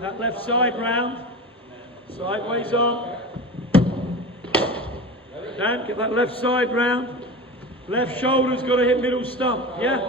that left side round. Sideways on. Dan, get that left side round. Left shoulder's got to hit middle stump. Yeah?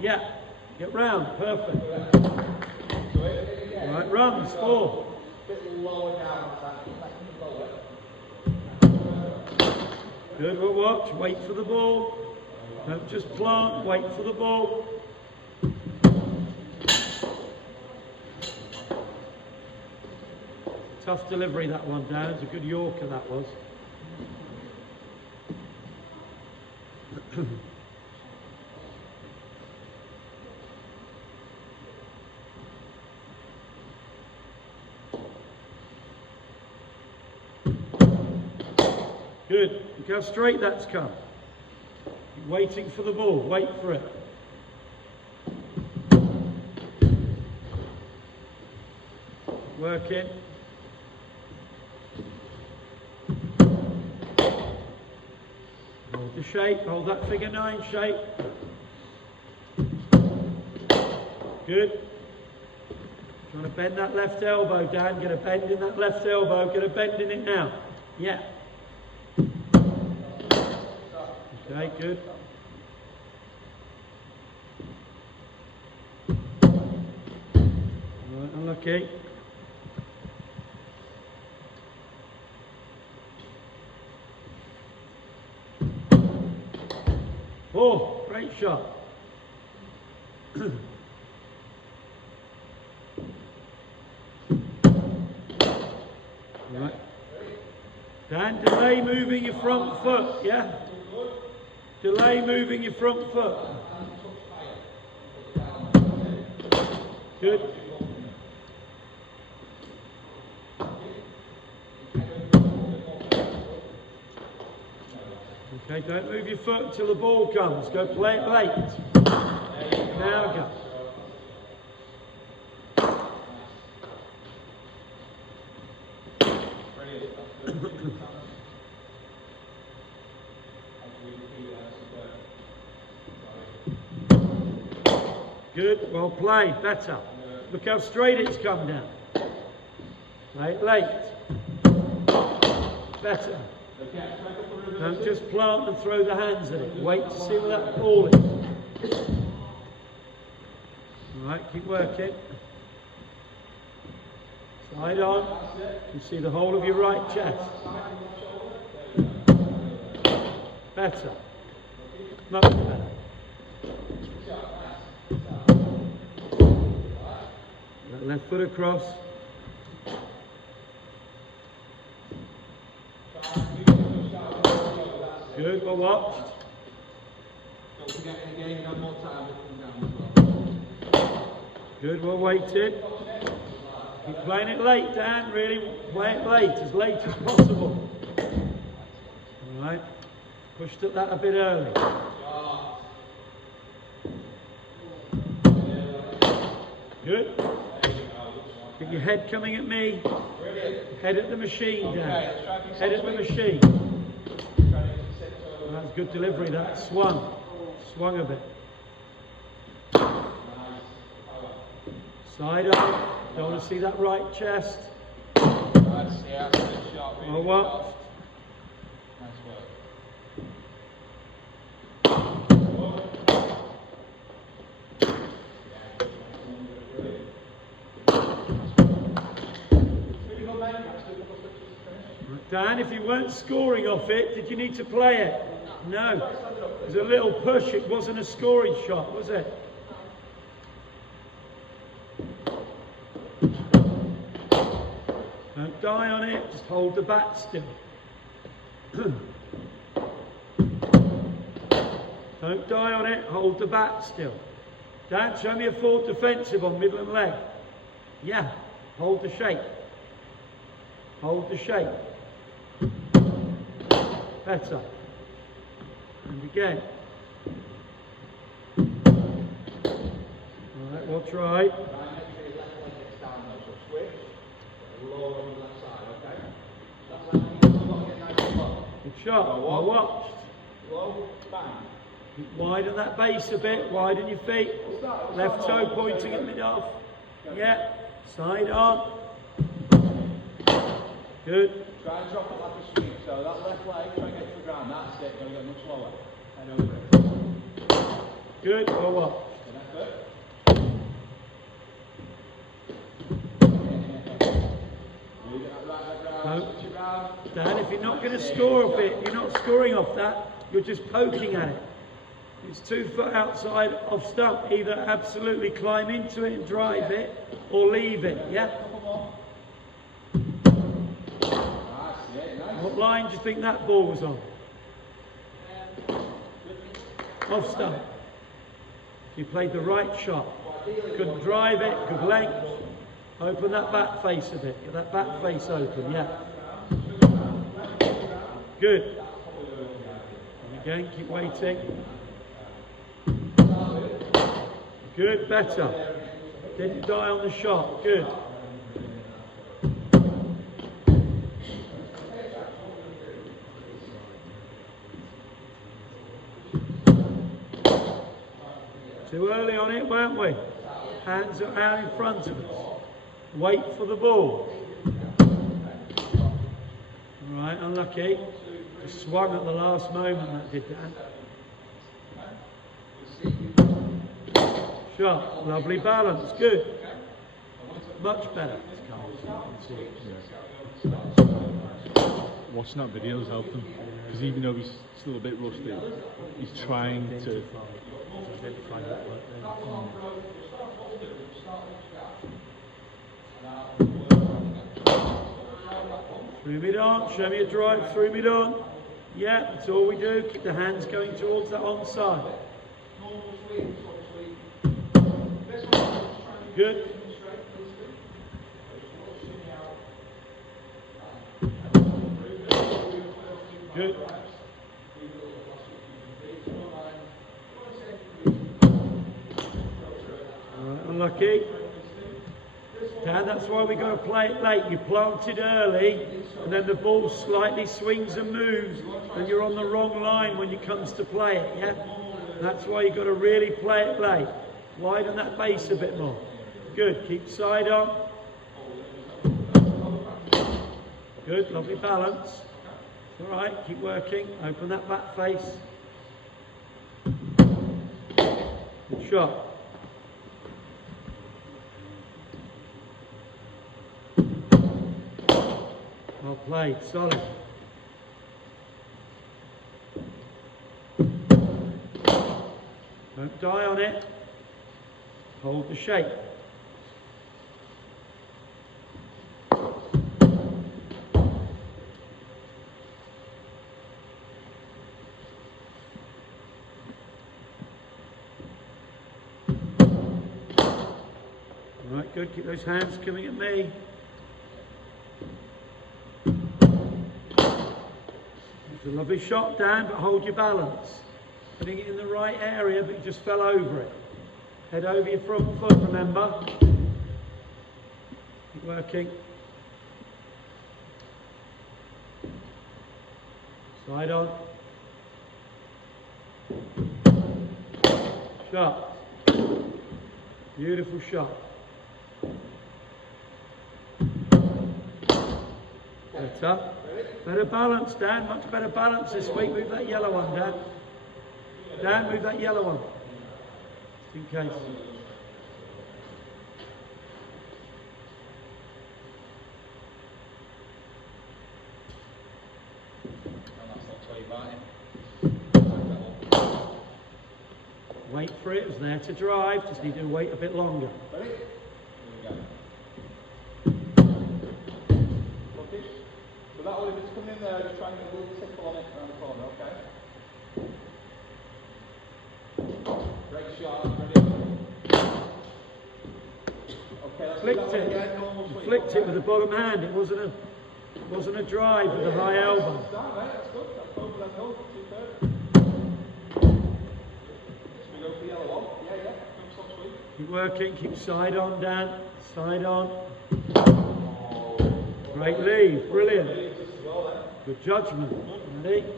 Yeah. Get round. Perfect. Right, runs. 4. Good, we'll watch. Wait for the ball. Don't just plant. Wait for the ball. Tough delivery, that one, Dan. It's a good Yorker, that was. Good. Look how straight that's come. You're waiting for the ball. Wait for it. Working. Hold the shape. Hold that figure 9 shape. Good. Trying to bend that left elbow, Dan. Get a bend in that left elbow. Get a bend in it now. Yeah. Okay, good. Right, unlucky. Oh, great shot. Right. Dan, delay moving your front foot, yeah? Delay moving your front foot. Good. Okay, don't move your foot until the ball comes. Go play it late. Now go. Good, well played, better. Look how straight it's come down. Play it late. Better. Don't just plant and throw the hands at it. Wait to see where that ball is. Alright, keep working. Side on. You see the whole of your right chest. Better. Much better. Left foot across. Good, well watched. Don't forget again, you have more time to come down as well. Good, well weighted. Keep playing it late, Dan, really play it late as possible. Alright, pushed at that a bit early. Good. Get your head coming at me. Head at the machine, Dan. Head at the machine. That's good delivery, that. Swung. Swung a bit. Side up. Don't want to see that right chest. Well watched. Dan, if you weren't scoring off it, did you need to play it? No. It was a little push. It wasn't a scoring shot, was it? Don't die on it. Just hold the bat still. Don't die on it. Hold the bat still. Dan, show me a forward defensive on middle and leg. Yeah. Hold the shape. Hold the shape. Better. And again. Alright, we'll try. Good shot. Well watched. Widen that base a bit. Widen your feet. Left toe pointing at mid-off. Yeah. Side on. Good. Try and drop it like a sweep. So that left leg, try and get to the ground. That's it. Got to get much lower. Head over it. Good. Or what? Good effort. Dan, if you're not going to score off it, you're not scoring off that, you're just poking at it. It's 2 foot outside of stump. Either absolutely climb into it and drive it, or leave it, yeah? What line do you think that ball was on? Off stump. You played the right shot. Couldn't drive it, good length. Open that back face a bit. Get that back face open, yeah. Good. And again, keep waiting. Good, better. Didn't die on the shot, good. Too early on it, weren't we? Hands are out in front of us. Wait for the ball. Right, unlucky. Just swung at the last moment, that did that. Shot, lovely balance, good. Much better. Watching that video has helped him, because even though he's still a bit rusty, he's trying to identify that work there. Through mid on, show me a drive through mid on. Yeah, that's all we do. Keep the hands going towards that onside. Good. Good. Alright, unlucky. Dan, that's why we got to play it late. You planted early, and then the ball slightly swings and moves, and you're on the wrong line when it comes to play it, yeah? That's why you got to really play it late. Widen that base a bit more. Good, keep side on. Good, lovely balance. All right, keep working. Open that back face. Good shot. Well played, solid. Don't die on it. Hold the shape. All right, good. Keep those hands coming at me. It's a lovely shot, Dan, but hold your balance. Putting it in the right area, but you just fell over it. Head over your front foot, remember. Keep working. Side on. Shot. Beautiful shot. Better. Better balance, Dan. Much better balance this week. Move that yellow one, Dan. Dan, move that yellow one. Just in case. Wait for it. It was there to drive. Just need to wait a bit longer. Ready? Here we go. So that one, if it's coming in there, just try and get a little tickle on it around the corner, okay? Great shot, ready? Okay, let's do that one again. Normal You sweep. flicked it with the bottom hand. It wasn't a drive with a high elbow. Start, right? That's good. That's good. That's good. Superb. Should we go for the yellow one? Yeah, yeah. Come stop sweep. Keep working. Keep side on, Dan. Side on. Great lead. Brilliant. Good judgment. Ready? It's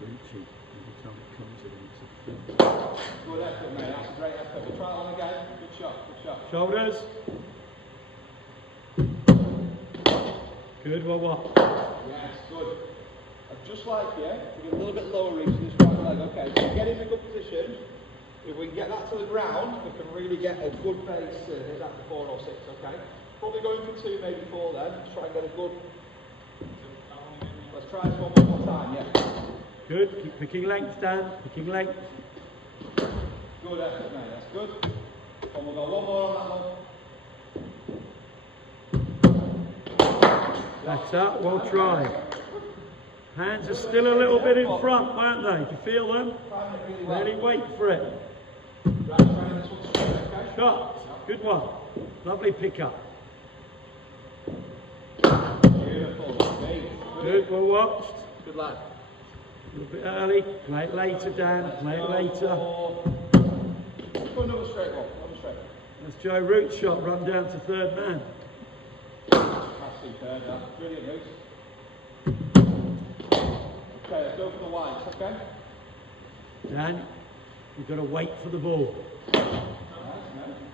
very cheap. Every time it comes in, it's a Good effort, mate. That's a great effort. We'll try it on again. Good shot, good shot. Shoulders. Good, well what? Yes, good. I'd just like you to get a little bit lower reach to this right leg. Okay, so get in a good position. If we can get that to the ground, we can really get a good base to hit that for 4 or 6, okay? Probably going for 2, maybe 4 then. Just try and get a good... Let's try this one more time, yeah. Good, keep picking length, Dan, picking length. Good effort, mate, that's good. And we'll go one more on that one. That's up, well tried. Hands are still a little bit in front, weren't they? Do you feel them? Really wait for it. Right, trying this one straight, okay? Shot, good one. Lovely pickup. Beautiful, mate. Good, well watched. Good lad. A little bit early, play it later, Dan, play it later. Go another straight one, another straight one. That's Joe Root's shot, run down to third man. That's superb, that. Brilliant, Luke. Okay, let's go for the whites, okay? Dan, you've got to wait for the ball.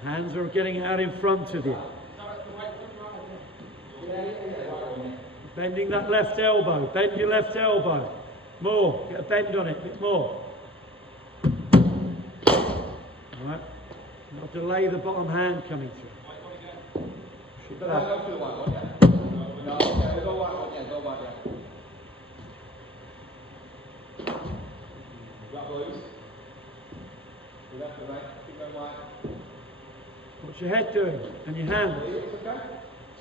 Hands are getting out in front of you. Bending that left elbow, bend your left elbow. More, get a bend on it, a bit more. Alright, now delay the bottom hand coming through. Push it Go back. for the white one, yeah? No, okay, we'll go white one, yeah, go white, yeah. Got blues. Good effort, mate. Keep going white. What's your head doing? And your hands? Okay?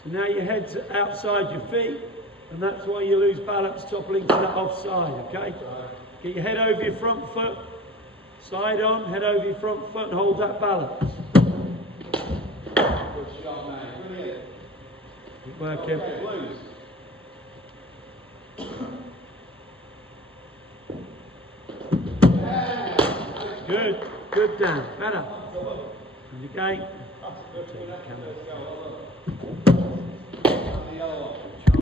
So now your head's outside your feet, and that's why you lose balance toppling to that offside, okay? Get your head over your front foot, side on, head over your front foot, and hold that balance. Good shot, mate. Brilliant. Keep working. Okay, blues. Good, good Dan, better. And again. Good effort, let's go.